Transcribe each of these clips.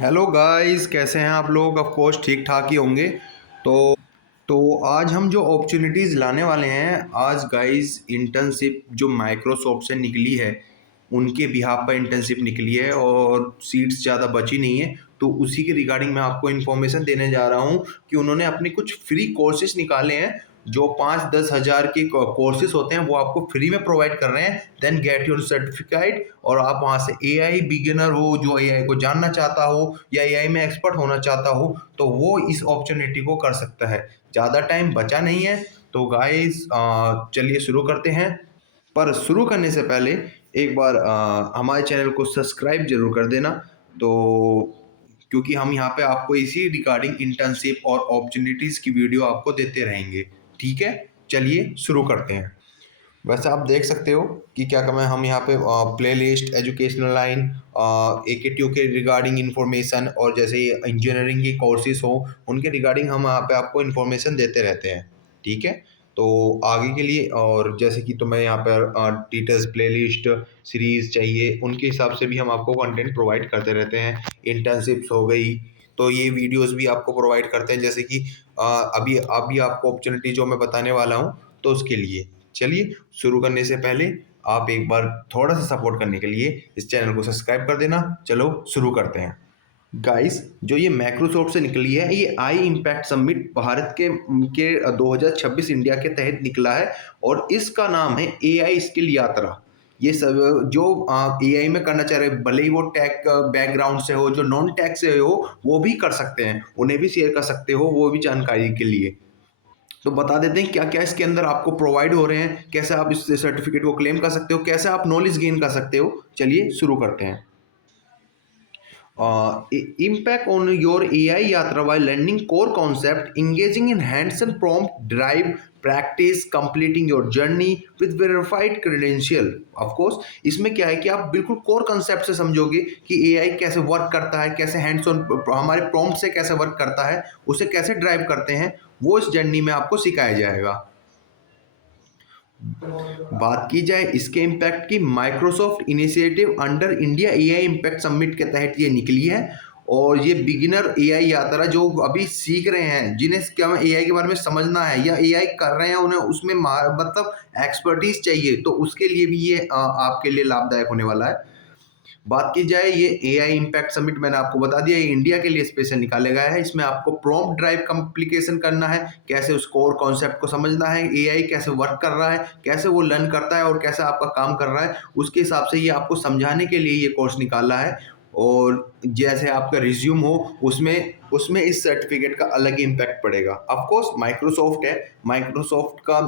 Hello guys, कैसे हैं आप लोग? ऑफ कोर्स ठीक ठाक ही होंगे। तो तो आज हम जो अपॉर्चुनिटीज़ लाने वाले हैं, आज गाइस इंटर्नशिप जो माइक्रोसॉफ्ट से निकली है, उनके बिहाफ पर इंटर्नशिप निकली है और सीट्स ज़्यादा बची नहीं है। तो उसी के रिगार्डिंग मैं आपको इन्फॉर्मेशन देने जा रहा हूँ कि उन्होंने अपने कुछ फ्री कोर्सेज निकाले हैं। जो 5-10 हज़ार के कोर्सेज होते हैं वो आपको फ्री में प्रोवाइड कर रहे हैं। देन गेट योर सर्टिफिकेट और आप वहाँ से एआई बिगिनर हो, जो एआई को जानना चाहता हो या एआई में एक्सपर्ट होना चाहता हो, तो वो इस अपॉर्चुनिटी को कर सकता है। ज़्यादा टाइम बचा नहीं है। तो गाइस चलिए शुरू करते हैं। पर शुरू करने से पहले एक बार हमारे चैनल को सब्सक्राइब जरूर कर देना। तो क्योंकि हम यहाँ पे आपको इसी रिगार्डिंग इंटर्नशिप और अपॉर्चुनिटीज़ की वीडियो आपको देते रहेंगे। ठीक है, चलिए शुरू करते हैं। वैसे आप देख सकते हो कि क्या कम है, हम यहाँ पे play list, educational line, AKTU के रिगार्डिंग इन्फॉर्मेशन और जैसे इंजीनियरिंग की कोर्सेज हो उनके रिगार्डिंग हम यहाँ पे आपको इन्फॉर्मेशन देते रहते हैं। ठीक है, तो आगे के लिए और जैसे कि तुम्हें यहाँ पर टीचर्स प्ले लिस्ट सीरीज़ चाहिए, उनके हिसाब से भी हम आपको कंटेंट प्रोवाइड करते रहते हैं। इंटर्नशिप्स हो गई तो ये वीडियोस भी आपको प्रोवाइड करते हैं, जैसे कि अभी अभी आपको अपॉर्चुनिटी जो मैं बताने वाला हूँ तो उसके लिए। चलिए शुरू करने से पहले आप एक बार थोड़ा सा सपोर्ट करने के लिए इस चैनल को सब्सक्राइब कर देना। चलो शुरू करते हैं। गाइस, जो ये माइक्रोसॉफ्ट से निकली है, ये आई इम्पैक्ट समिट भारत के 2026 इंडिया के तहत निकला है और इसका नाम है एआई स्किल यात्रा। ये सब जो एआई में करना चाह रहे हैं, भले ही वो टेक बैकग्राउंड से हो, जो नॉन टेक से हो, वो भी कर सकते हैं, उन्हें भी शेयर कर सकते हो वो भी जानकारी के लिए। तो बता देते हैं क्या क्या इसके अंदर आपको प्रोवाइड हो रहे हैं, कैसे आप इस सर्टिफिकेट को क्लेम कर सकते हो, कैसे आप नॉलेज गेन कर सकते हो। चलिए शुरू करते हैं। Impact on your AI yatra while learning core concept, engaging in hands-on prompt drive practice, completing your journey with verified credential. Of course, इसमें क्या है कि आप बिल्कुल कोर कंसेप्ट से समझोगे कि एआई कैसे वर्क करता है, कैसे हैंड्स ऑन हमारे प्रॉम्प्ट से कैसे वर्क करता है, उसे कैसे ड्राइव करते हैं, वो इस जर्नी में आपको सिखाया जाएगा। बात की जाए इसके इम्पैक्ट की, Microsoft initiative under India AI impact summit के तहत ये निकली है और ये बिगिनर एआई यात्रा जो अभी सीख रहे हैं, जिन्हें क्या एआई के बारे में समझना है या एआई कर रहे हैं, उन्हें उसमें मतलब एक्सपर्टीज चाहिए, तो उसके लिए भी ये आपके लिए लाभदायक होने वाला है। बात की जाए ये एआई इम्पैक्ट समिट, मैंने आपको बता दिया ये इंडिया के लिए स्पेशल निकाला गया है। इसमें आपको प्रॉम्प्ट ड्राइव कम्प्लीकेशन करना है, कैसे उस कोर कॉन्सेप्ट को समझना है, एआई कैसे वर्क कर रहा है, कैसे वो लर्न करता है और कैसे आपका काम कर रहा है, उसके हिसाब से ये आपको समझाने के लिए ये कोर्स निकाला है। और जैसे आपका रिज्यूम हो उसमें उसमें इस सर्टिफिकेट का अलग ही इम्पैक्ट पड़ेगा। ऑफ कोर्स माइक्रोसॉफ्ट है, माइक्रोसॉफ्ट का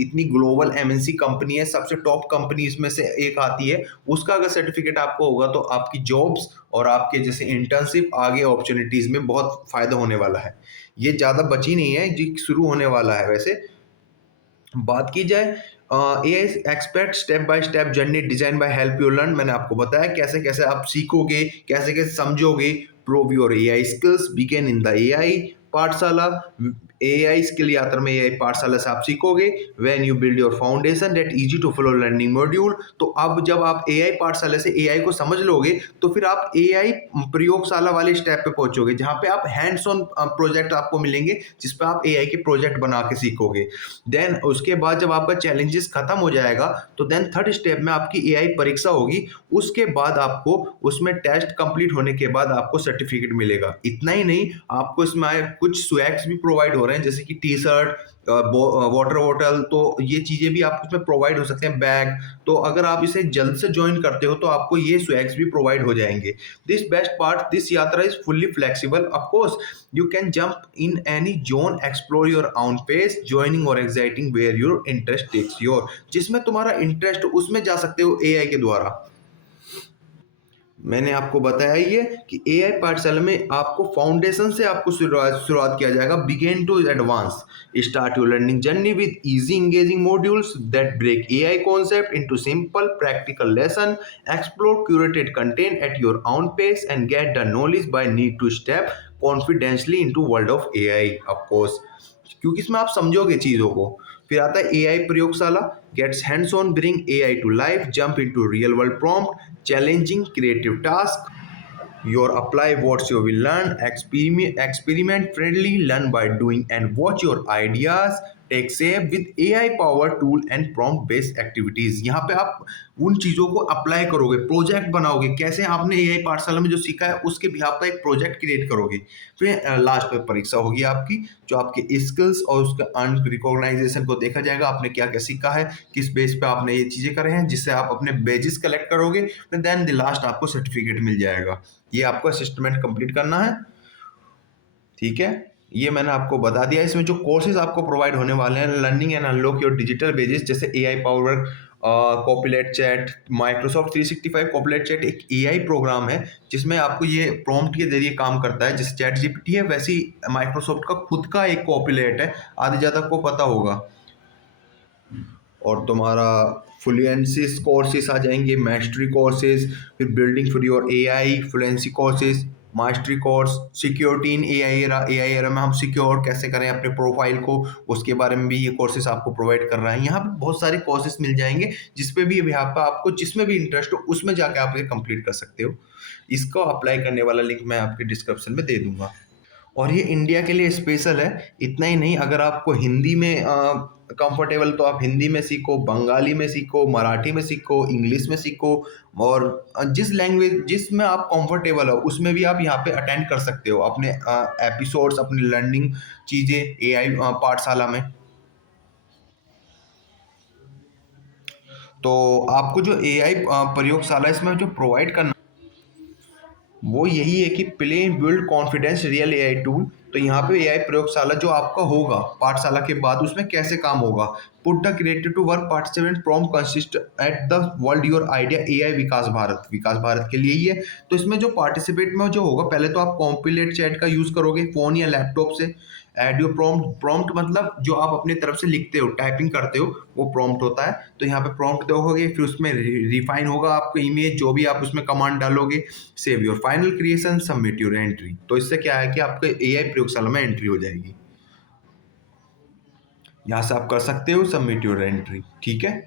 इतनी ग्लोबल एमएनसी कंपनी है, सबसे टॉप कंपनी इसमें से एक आती है। उसका अगर सर्टिफिकेट आपको होगा तो आपकी जॉब्स और आपके जैसे इंटर्नशिप आगे अपॉर्चुनिटीज में बहुत फायदा होने वाला है। ये ज़्यादा बची नहीं है जी, शुरू होने वाला है। वैसे बात की जाए AI expert step by step journey design by help you learn, मैंने आपको बताया कैसे कैसे आप सीखोगे, कैसे कैसे समझोगे। Prove your AI skills begin in the AI Pathshala. AI skill Yatra में एआई पाठशाला से आप सीखोगे। When you build your foundation that easy to follow learning module, तो अब जब आप एआई पाठशाला से एआई को समझ लोगे तो फिर आप एआई प्रयोगशाला वाले स्टेप पे पहुंचोगे, जहां पे आप हैंड्स ऑन प्रोजेक्ट आपको मिलेंगे, जिस पे आप एआई के प्रोजेक्ट बना के सीखोगे। देन उसके बाद जब आपका चैलेंजेस खत्म हो जाएगा तो देन थर्ड स्टेप में आपकी एआई परीक्षा होगी। उसके बाद आपको उसमें टेस्ट कंप्लीट होने के बाद आपको सर्टिफिकेट मिलेगा। इतना ही नहीं, आपको इसमें कुछ स्वैग्स भी प्रोवाइड हो रहे हैं, जैसे कि टी शर्ट, वाटर बॉटल, तो ये चीजें भी आपको इसमें प्रोवाइड हो सकते हैं, बैग। तो अगर आप इसे जल्द से ज्वाइन करते हो तो आपको ये स्वैग्स भी प्रोवाइड हो जाएंगे। दिस बेस्ट पार्ट, दिस यात्रा is fully flexible. Of course you can jump in any zone, explore your own pace, joining or exiting where your interest takes you, जिसमें तुम्हारा इंटरेस्ट उसमें जा सकते हो एआई के द्वारा। मैंने आपको बताया ये कि एआई पाठशाला में आपको फाउंडेशन से आपको शुरुआत किया जाएगा, begin to advance. Start your learning journey with easy engaging modules that break AI concept into simple practical lesson. Explore curated content at your own pace and get the knowledge by need to step confidently into world of AI. Of course क्योंकि इसमें आप समझोगे चीजों को। फिर आता है AI Prayogshala, gets hands on, bring AI to life, jump into real world prompt, challenging creative task. your apply what you will learn, experiment friendly, learn by doing, and watch your ideas take shape with AI powered tool and prompt based activities। यहाँ पे आप उन चीज़ों को apply करोगे, project बनाओगे, कैसे आपने एआई पाठशाला में जो सीखा है उसके बिहाफ पे एक प्रोजेक्ट क्रिएट करोगे। फिर लास्ट में परीक्षा होगी आपकी, जो आपके स्किल्स और उसका अर्न रिकॉग्नाइजेशन को देखा जाएगा, आपने क्या क्या सीखा है, किस बेस पे आपने ये चीज़ें करे हैं, जिससे आप अपने बेजिस कलेक्ट करोगे। फिर देन द लास्ट आपको सर्टिफिकेट मिल जाएगा। ये आपको असिस्टमेंट कंप्लीट करना है, ठीक है। ये मैंने आपको बता दिया। इसमें जो कोर्सेज आपको प्रोवाइड होने वाले हैं, learning and unlock your digital badges, जैसे AI power Copilot chat, Microsoft 365 Copilot chat एक एआई प्रोग्राम है जिसमें आपको ये प्रॉम्प्ट के जरिए काम करता है। जैसे चैट जीपीटी है, वैसे ही माइक्रोसॉफ्ट का खुद का एक कॉपिलेट है, आधे ज़्यादा को पता होगा। और तुम्हारा फ्लुएंसीज कोर्सेज आ जाएंगे, मास्टरी कोर्सेज, फिर building for your AI, fluency courses, mastery course, security in AI era में हम सिक्योर कैसे करें अपने प्रोफाइल को, उसके बारे में भी ये कोर्सेज आपको प्रोवाइड कर रहा है। यहाँ पे बहुत सारे कोर्सेज मिल जाएंगे, जिसपे भी यहाँ पे आपको जिसमें भी इंटरेस्ट हो उसमें जाके आप ये कंप्लीट कर सकते हो। इसको अप्लाई करने वाला लिंक मैं आपके डिस्क्रिप्शन में दे दूंगा। और ये इंडिया के लिए स्पेशल है। इतना ही नहीं, अगर आपको हिंदी में कंफर्टेबल तो आप हिंदी में सीखो, बंगाली में सीखो, मराठी में सीखो, इंग्लिश में सीखो, और जिस लैंग्वेज जिसमें आप कंफर्टेबल हो उसमें भी आप यहाँ पे अटेंड कर सकते हो अपने एपिसोड्स, अपनी लर्निंग चीज़ें एआई पाठशाला में। तो आपको जो एआई प्रयोगशाला इसमें जो प्रोवाइड करना वो यही है कि play build confidence real AI tool. तो यहाँ पे एआई प्रयोगशाला जो आपका होगा पाठशाला के बाद, उसमें कैसे काम होगा। Put the creative to work participant from consist at the world your idea AI Vikas Bharat, Vikas Bharat के लिए ही है। तो इसमें जो पार्टिसिपेट में जो होगा, पहले तो आप कॉम्पिलेट चैट का यूज़ करोगे फ़ोन या लैपटॉप से। एड योर प्रॉम्प्ट, प्रॉम्प्ट मतलब जो आप अपनी तरफ से लिखते हो, टाइपिंग करते हो, वो प्रॉम्प्ट होता है। तो यहाँ पे प्रॉम्प्ट दोगे, फिर उसमें रिफाइन होगा आपको इमेज, जो भी आप उसमें कमांड डालोगे। Save your final creation, submit your entry. तो इससे क्या है कि आपके एआई प्रयोगशाला में एंट्री हो जाएगी। यहाँ से आप कर सकते हो सबमिट योर एंट्री, ठीक है।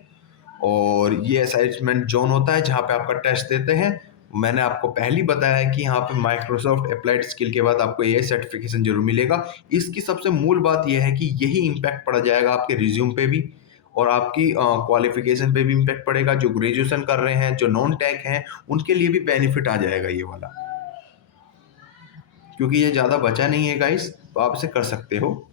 और ये असेसमेंट जोन होता है जहाँ पे आपका टेस्ट देते हैं। मैंने आपको पहले ही बताया है कि यहाँ पे माइक्रोसॉफ्ट अप्लाइड स्किल के बाद आपको एआई सर्टिफिकेशन जरूर मिलेगा। इसकी सबसे मूल बात यह है कि यही इम्पैक्ट पड़ जाएगा आपके रिज्यूम पे भी, और आपकी क्वालिफिकेशन पे भी इम्पैक्ट पड़ेगा। जो ग्रेजुएशन कर रहे हैं, जो नॉन टेक हैं, उनके लिए भी बेनिफिट आ जाएगा ये वाला, क्योंकि ये ज़्यादा बचा नहीं है गाइस, तो आप इसे कर सकते हो।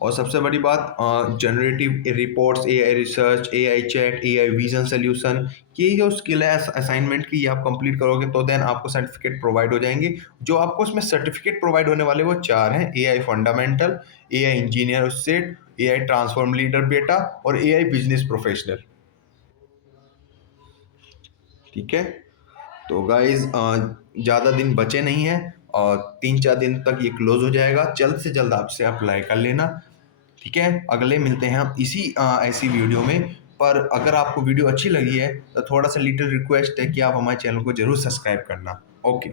और सबसे बड़ी बात, generative reports, AI research, AI chat, AI vision solution, ये जो स्किल है असाइनमेंट की, ये आप कंप्लीट करोगे तो देन आपको सर्टिफिकेट प्रोवाइड हो जाएंगे। जो आपको उसमें सर्टिफिकेट प्रोवाइड होने वाले वो 4 हैं: AI fundamental, AI engineer set, AI transform leader बेटा, और एआई बिजनेस प्रोफेशनल, ठीक है। तो गाइज ज़्यादा दिन बचे नहीं हैं, और 3-4 दिन तक ये क्लोज हो जाएगा। जल्द से जल्द आपसे अप्लाई कर लेना, ठीक है। अगले मिलते हैं हम इसी ऐसी वीडियो में। पर अगर आपको वीडियो अच्छी लगी है तो थोड़ा सा लिटिल रिक्वेस्ट है कि आप हमारे चैनल को जरूर सब्सक्राइब करना। ओके।